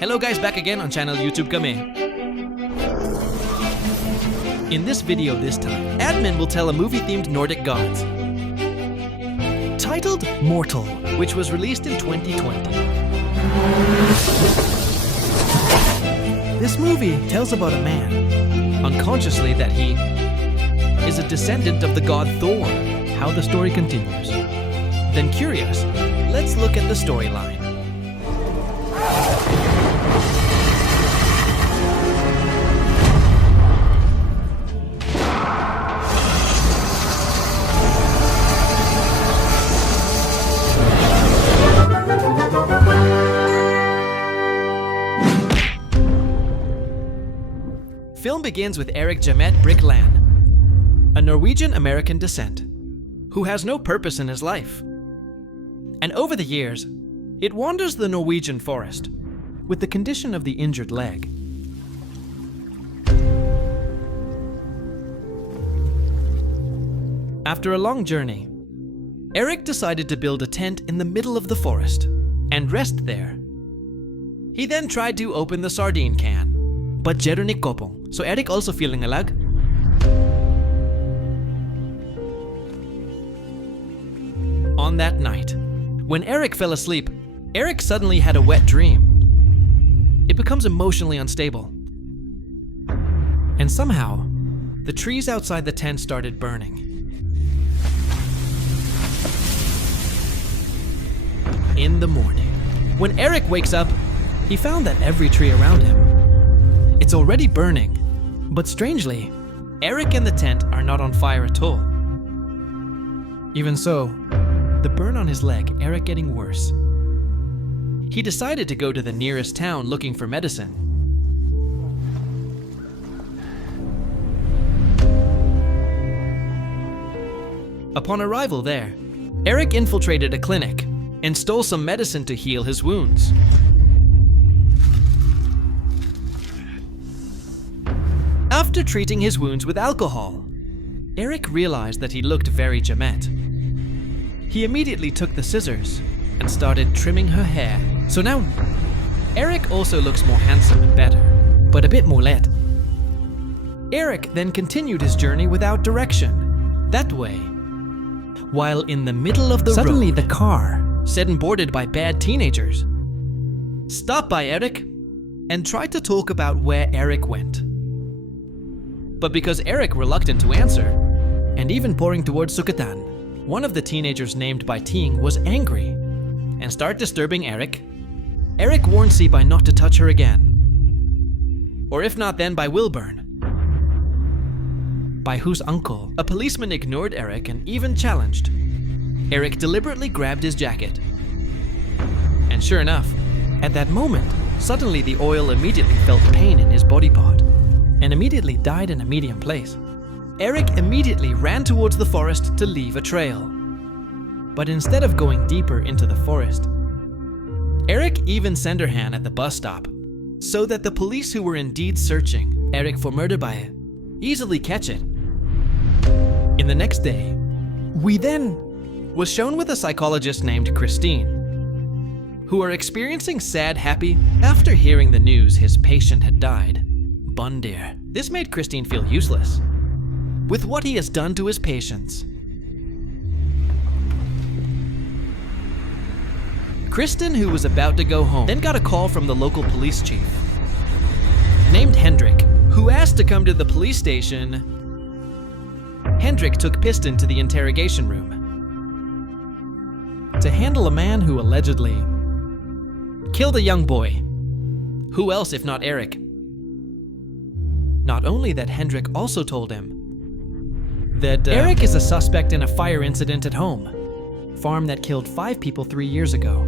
Hello guys, back again on channel YouTube Kame. In this video this time, admin will tell a movie-themed Nordic gods. Titled Mortal, which was released in 2020. This movie tells about a man, unconsciously that he is a descendant of the god Thor. How the story continues. Then curious, let's look at the storyline. Film begins with Erik Jamet Brickland, a Norwegian-American descent, who has no purpose in his life. And over the years, it wanders the Norwegian forest with the condition of the injured leg. After a long journey, Erik decided to build a tent in the middle of the forest and rest there. He then tried to open the sardine can, but Jeronik Kopong, so Erik also feeling a lag. On that night, when Erik fell asleep, Erik suddenly had a wet dream. It becomes emotionally unstable. And somehow, the trees outside the tent started burning. In the morning, when Erik wakes up, he found that every tree around him, it's already burning. But strangely, Erik and the tent are not on fire at all. Even so, the burn on his leg, Erik getting worse. He decided to go to the nearest town looking for medicine. Upon arrival there, Erik infiltrated a clinic and stole some medicine to heal his wounds. After treating his wounds with alcohol, Erik realized that he looked very Jamet. He immediately took the scissors and started trimming her hair. So now, Erik also looks more handsome and better, but a bit more lit. Erik then continued his journey without direction, that way. While in the middle of the suddenly road, the car, said and boarded by bad teenagers, stopped by Erik and tried to talk about where Erik went. But because Erik reluctant to answer, and even pouring towards Sukatan, one of the teenagers named by Ting was angry and started disturbing Erik. Erik warned Sibai not to touch her again. Or if not then by Wilburn, by whose uncle a policeman ignored Erik and even challenged. Erik deliberately grabbed his jacket. And sure enough, at that moment, suddenly the oil immediately felt pain in his body part and immediately died in a medium place. Erik immediately ran towards the forest to leave a trail. But instead of going deeper into the forest, Erik even sent her hand at the bus stop so that the police who were indeed searching Erik for murder by easily catch it. In the next day, we then was shown with a psychologist named Christine, who are experiencing sad happy after hearing the news his patient had died. Bundir. This made Christine feel useless with what he has done to his patients. Kristen, who was about to go home, then got a call from the local police chief named Hendrik, who asked to come to the police station. Hendrik took Piston to the interrogation room to handle a man who allegedly killed a young boy. Who else if not Erik? Not only that, Hendrik also told him that Erik is a suspect in a fire incident at home, farm that killed 5 people 3 years ago.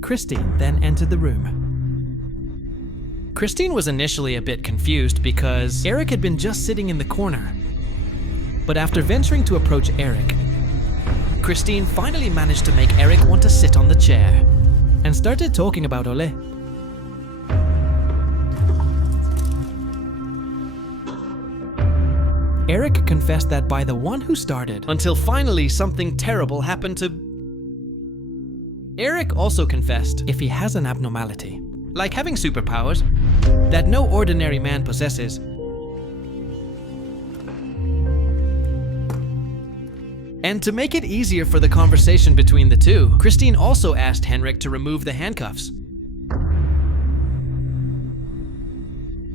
Christine then entered the room. Christine was initially a bit confused because Erik had been just sitting in the corner. But after venturing to approach Erik, Christine finally managed to make Erik want to sit on the chair and started talking about Ole. Eric confessed that by the one who started, until finally something terrible happened to... Eric also confessed if he has an abnormality, like having superpowers, that no ordinary man possesses. And to make it easier for the conversation between the two, Christine also asked Henrik to remove the handcuffs.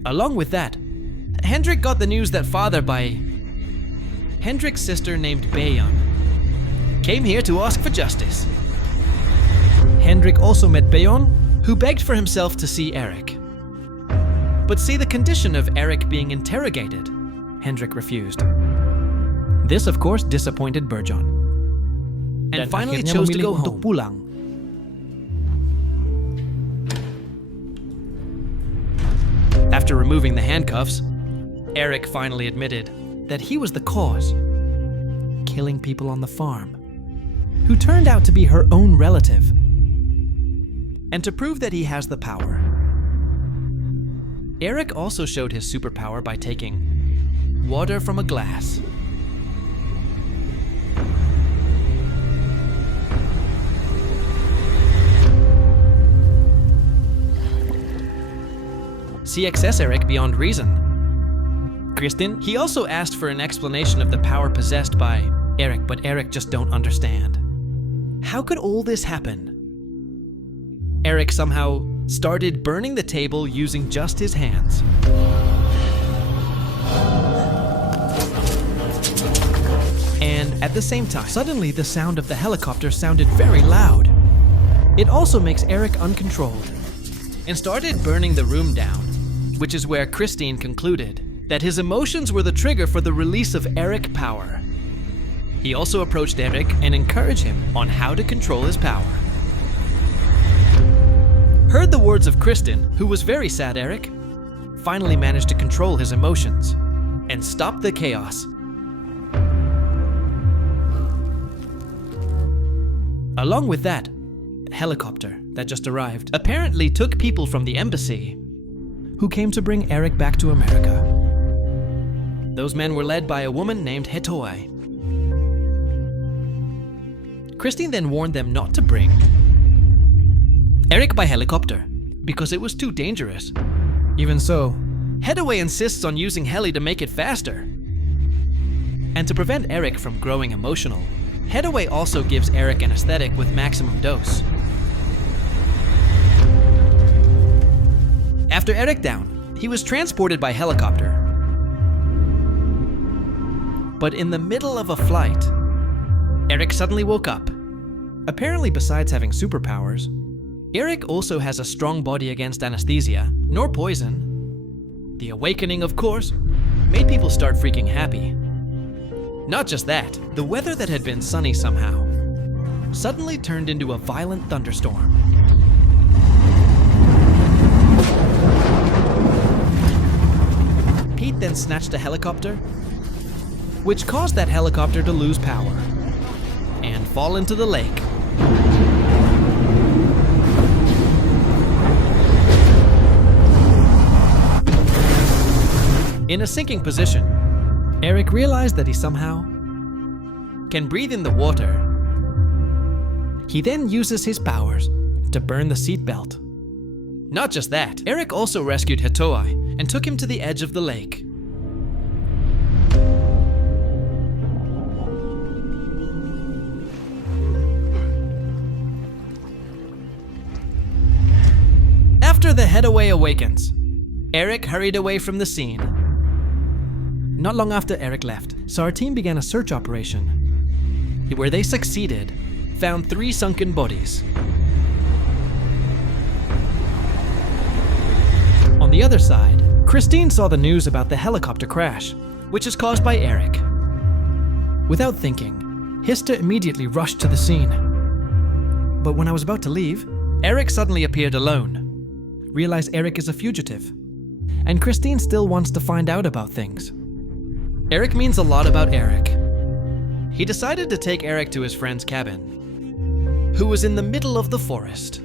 Along with that, Henrik got the news that father by Henrik's sister named Bayon came here to ask for justice. Henrik also met Bayon, who begged for himself to see Eric. But see the condition of Eric being interrogated, Henrik refused. This, of course, disappointed Burjon, and finally chose to go home. Pulang. After removing the handcuffs, Eric finally admitted that he was the cause, killing people on the farm, who turned out to be her own relative. And to prove that he has the power, Eric also showed his superpower by taking water from a glass. CXS Eric beyond reason. Kristin, he also asked for an explanation of the power possessed by Eric, but Eric just don't understand. How could all this happen? Eric somehow started burning the table using just his hands. And at the same time, suddenly the sound of the helicopter sounded very loud. It also makes Eric uncontrolled and started burning the room down, which is where Christine concluded that his emotions were the trigger for the release of Eric power. He also approached Eric and encouraged him on how to control his power. Heard the words of Kristin, who was very sad Eric finally managed to control his emotions and stop the chaos. Along with that, a helicopter that just arrived apparently took people from the embassy who came to bring Eric back to America. Those men were led by a woman named Hetoi. Christine then warned them not to bring Eric by helicopter because it was too dangerous. Even so, Hetoi insists on using heli to make it faster. And to prevent Eric from growing emotional, Hetoi also gives Eric an anesthetic with maximum dose. After Eric down, he was transported by helicopter. But in the middle of a flight, Eric suddenly woke up. Apparently, besides having superpowers, Eric also has a strong body against anesthesia, nor poison. The awakening, of course, made people start freaking happy. Not just that, the weather that had been sunny somehow suddenly turned into a violent thunderstorm. Pete then snatched a helicopter, which caused that helicopter to lose power and fall into the lake. In a sinking position, Eric realized that he somehow can breathe in the water. He then uses his powers to burn the seatbelt. Not just that, Eric also rescued Hetoi and took him to the edge of the lake. After the Hetoi awakens, Eric hurried away from the scene. Not long after Eric left, so our team began a search operation, where they succeeded, found 3 sunken bodies. On the other side, Christine saw the news about the helicopter crash, which is caused by Eric. Without thinking, Hista immediately rushed to the scene. But when I was about to leave, Eric suddenly appeared alone. Realized Eric is a fugitive, and Christine still wants to find out about things. Eric means a lot about Eric. He decided to take Eric to his friend's cabin, who was in the middle of the forest.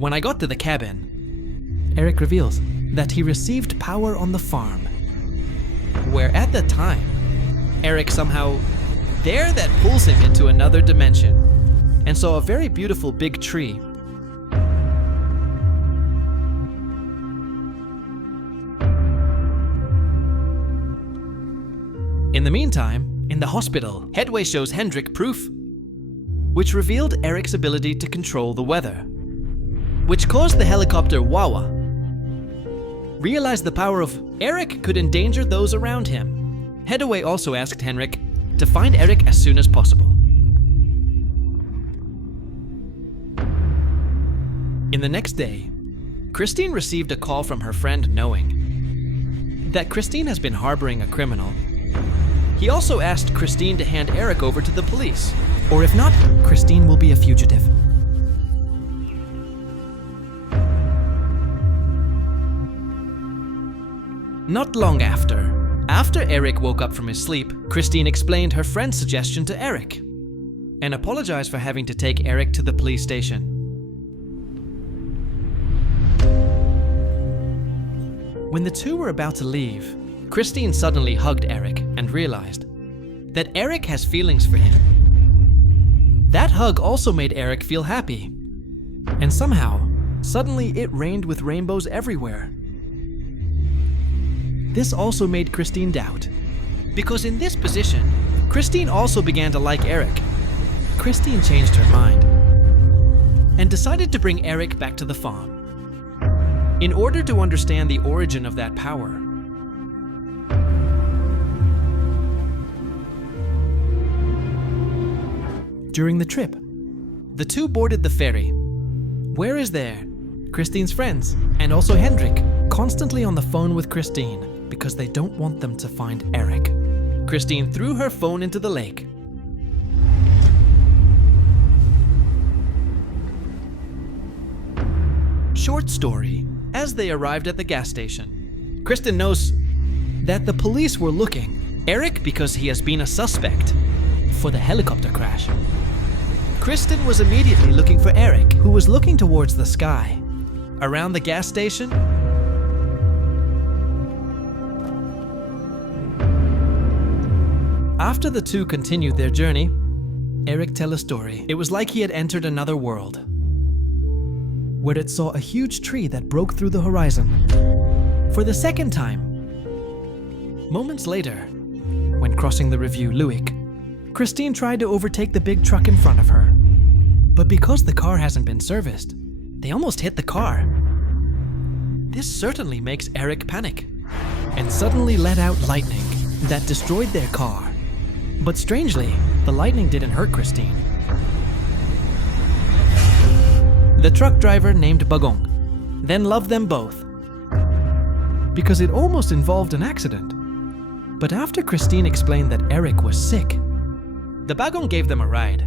When I got to the cabin, Eric reveals that he received power on the farm, where at the time, Eric somehow there that pulls him into another dimension and saw a very beautiful big tree. In the meantime, in the hospital, Headway shows Hendrik proof, which revealed Eric's ability to control the weather, which caused the helicopter Wawa realize the power of Eric could endanger those around him. Headway also asked Henrik to find Eric as soon as possible. In the next day, Christine received a call from her friend knowing that Christine has been harboring a criminal. He also asked Christine to hand Eric over to the police, or if not, Christine will be a fugitive. Not long after Eric woke up from his sleep, Christine explained her friend's suggestion to Eric and apologized for having to take Eric to the police station. When the two were about to leave, Christine suddenly hugged Eric and realized that Eric has feelings for him. That hug also made Eric feel happy, and somehow, suddenly it rained with rainbows everywhere. This also made Christine doubt, because in this position, Christine also began to like Eric. Christine changed her mind and decided to bring Eric back to the farm in order to understand the origin of that power. During the trip, the two boarded the ferry. Where is there? Christine's friends, and also Hendrik, constantly on the phone with Christine because they don't want them to find Eric. Christine threw her phone into the lake. Short story. As they arrived at the gas station, Kristen knows that the police were looking Eric because he has been a suspect for the helicopter crash. Kristen was immediately looking for Eric, who was looking towards the sky. Around the gas station, after the two continued their journey, Eric tells a story. It was like he had entered another world, where it saw a huge tree that broke through the horizon. For the second time, moments later, when crossing the Revue Luik, Christine tried to overtake the big truck in front of her. But because the car hasn't been serviced, they almost hit the car. This certainly makes Eric panic, and suddenly let out lightning that destroyed their car. But strangely, the lightning didn't hurt Christine. The truck driver named Bagong then loved them both, because it almost involved an accident. But after Christine explained that Eric was sick, the Bagong gave them a ride.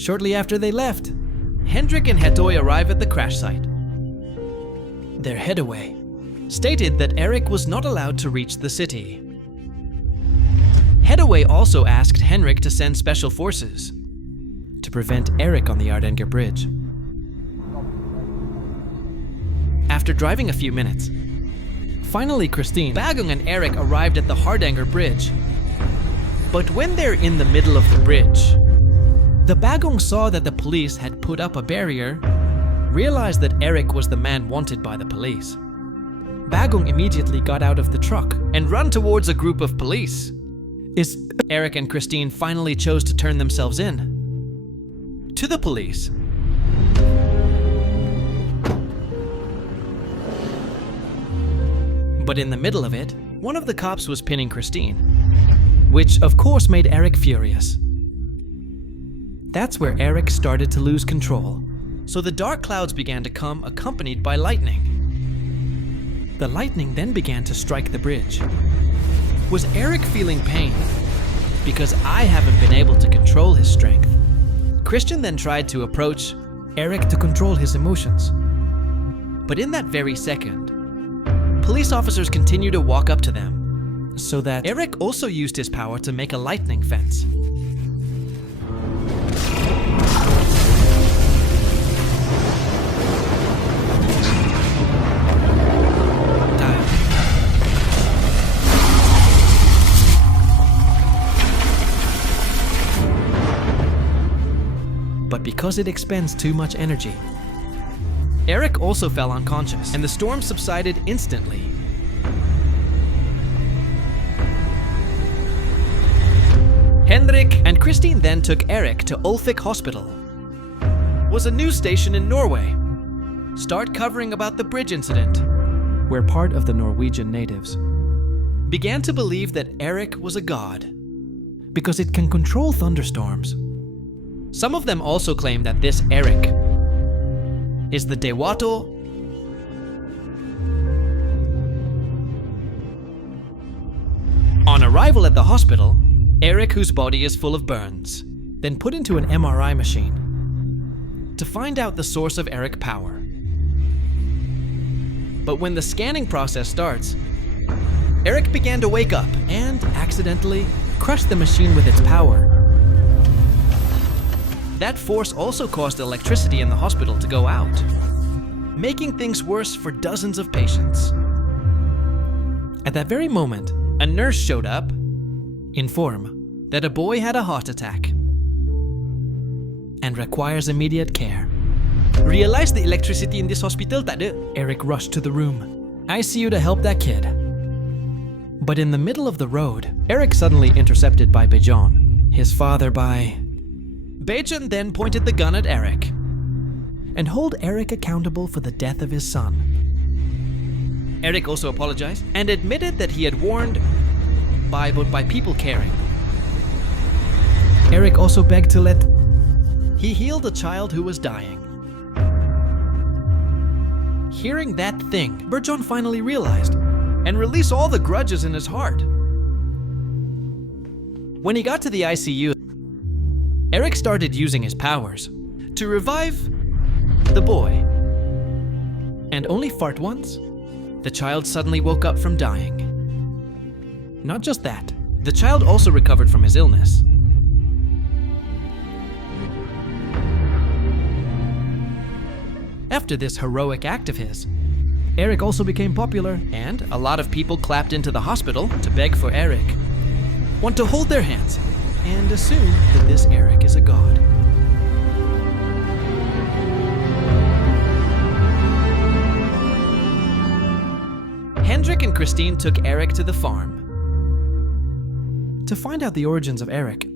Shortly after they left, Hendrik and Hetoy arrive at the crash site. Their Headway stated that Eric was not allowed to reach the city. Headway also asked Henrik to send special forces to prevent Eric on the Ardanger Bridge. After driving a few minutes, finally Christine, Bagong and Eric arrived at the Hardanger Bridge. But when they're in the middle of the bridge, the Bagong saw that the police had put up a barrier, realized that Eric was the man wanted by the police. Bagong immediately got out of the truck and ran towards a group of police. Eric and Christine finally chose to turn themselves in to the police. But in the middle of it, one of the cops was pinning Christine, which of course made Eric furious. That's where Eric started to lose control. So the dark clouds began to come, accompanied by lightning. The lightning then began to strike the bridge. Was Eric feeling pain? Because I haven't been able to control his strength. Christian then tried to approach Eric to control his emotions. But in that very second, police officers continued to walk up to them, so that Eric also used his power to make a lightning fence. but because it expends too much energy. Eric also fell unconscious, and the storm subsided instantly. Henrik and Christine then took Eric to Ulvik Hospital. Was a news station in Norway. Start covering about the bridge incident, where part of the Norwegian natives began to believe that Eric was a god because it can control thunderstorms. Some of them also claim that this Eric is the Dewato. On arrival at the hospital, Eric, whose body is full of burns, then put into an MRI machine to find out the source of Eric power. But when the scanning process starts, Eric began to wake up and accidentally crushed the machine with its power. That force also caused electricity in the hospital to go out, making things worse for dozens of patients. At that very moment, a nurse showed up, inform that a boy had a heart attack and requires immediate care. Realize the electricity in this hospital tak ada. Eric rushed to the room, ICU, to help that kid. But in the middle of the road, Eric suddenly intercepted by Bejon, his father by... Bejon then pointed the gun at Eric and hold Eric accountable for the death of his son. Eric also apologized and admitted that he had warned by people caring. Eric also begged to let... He healed a child who was dying. Hearing that thing, Bejon finally realized and released all the grudges in his heart. When he got to the ICU, Eric started using his powers to revive the boy. And only fart once, the child suddenly woke up from dying. Not just that, the child also recovered from his illness. After this heroic act of his, Eric also became popular, and a lot of people clapped into the hospital to beg for Eric, want to hold their hands, and assume that this Eric is a god. Henrik and Christine took Eric to the farm to find out the origins of Eric.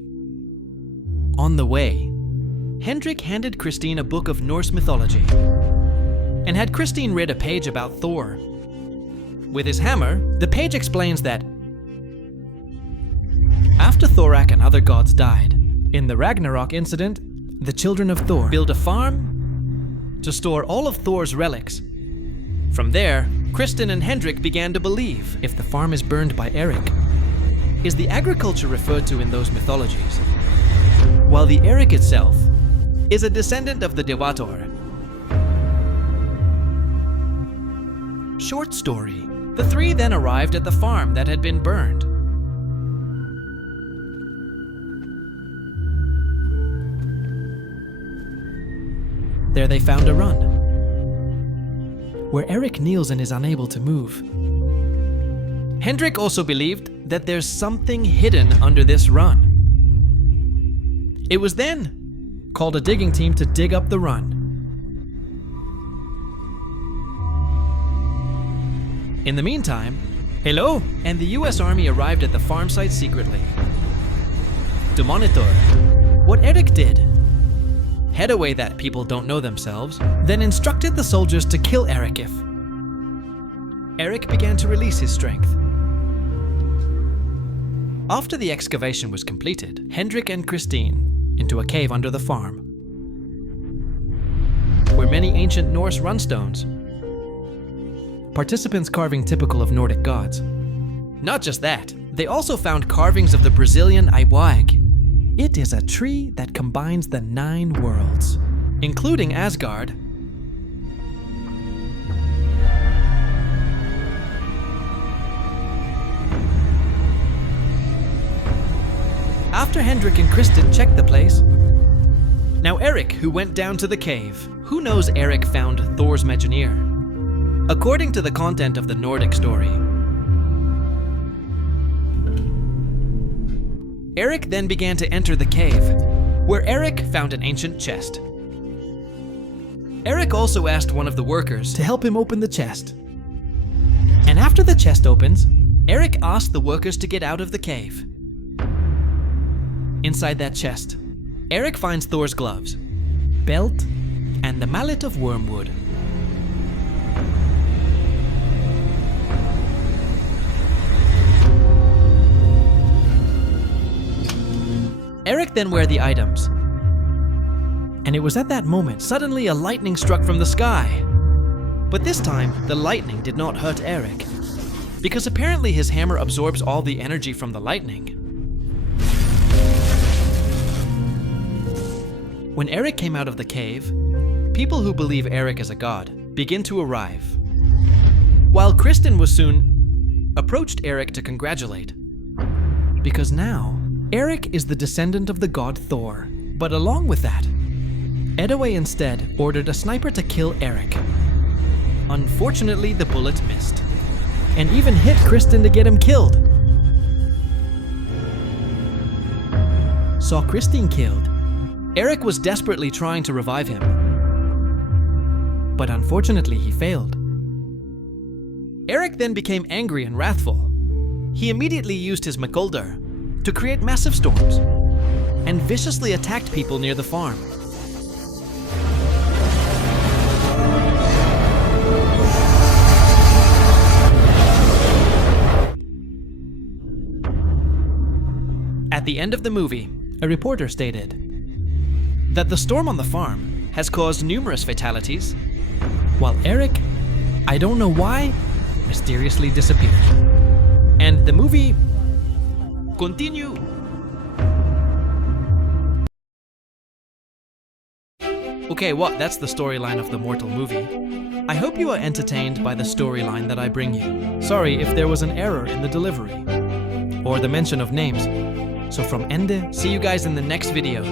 On the way, Henrik handed Christine a book of Norse mythology and had Christine read a page about Thor. With his hammer, the page explains that after Thorak and other gods died, in the Ragnarok incident, the children of Thor built a farm to store all of Thor's relics. From there, Christine and Henrik began to believe if the farm is burned by Eric, is the agriculture referred to in those mythologies, while the Eric itself is a descendant of the Dewator. Short story. The three then arrived at the farm that had been burned. There they found a run, where Eric kneels and is unable to move. Henrik also believed that there's something hidden under this run. It was then called a digging team to dig up the run. In the meantime, hello, and the US Army arrived at the farm site secretly to monitor what Eric did. Head away that people don't know themselves, then instructed the soldiers to kill Eric if Eric began to release his strength. After the excavation was completed, Henrik and Christine into a cave under the farm, where many ancient Norse runstones, participants carving typical of Nordic gods. Not just that, they also found carvings of the Brazilian Iboag. It is a tree that combines the 9 worlds, including Asgard, after Henrik and Kristen checked the place. Now Eric, who went down to the cave, who knows Eric found Thor's Mjolnir? According to the content of the Nordic story, Eric then began to enter the cave where Eric found an ancient chest. Eric also asked one of the workers to help him open the chest. And after the chest opens, Eric asked the workers to get out of the cave. Inside that chest, Eric finds Thor's gloves, belt, and the mallet of wormwood. Eric then wears the items. And it was at that moment suddenly a lightning struck from the sky. But this time, the lightning did not hurt Eric, because apparently his hammer absorbs all the energy from the lightning. When Eric came out of the cave, people who believe Eric is a god begin to arrive. While Kristen was soon approached Eric to congratulate, because now Eric is the descendant of the god Thor. But along with that, Edaway instead ordered a sniper to kill Eric. Unfortunately, the bullet missed, and even hit Kristen to get him killed. Saw Kristen killed, Eric was desperately trying to revive him, but unfortunately he failed. Eric then became angry and wrathful. He immediately used his Makolder to create massive storms and viciously attacked people near the farm. At the end of the movie, a reporter stated that the storm on the farm has caused numerous fatalities, while Eric, I don't know why, mysteriously disappeared. And the movie continue. Okay, that's the storyline of the Mortal movie. I hope you are entertained by the storyline that I bring you. Sorry if there was an error in the delivery or the mention of names. So from Ende, see you guys in the next video.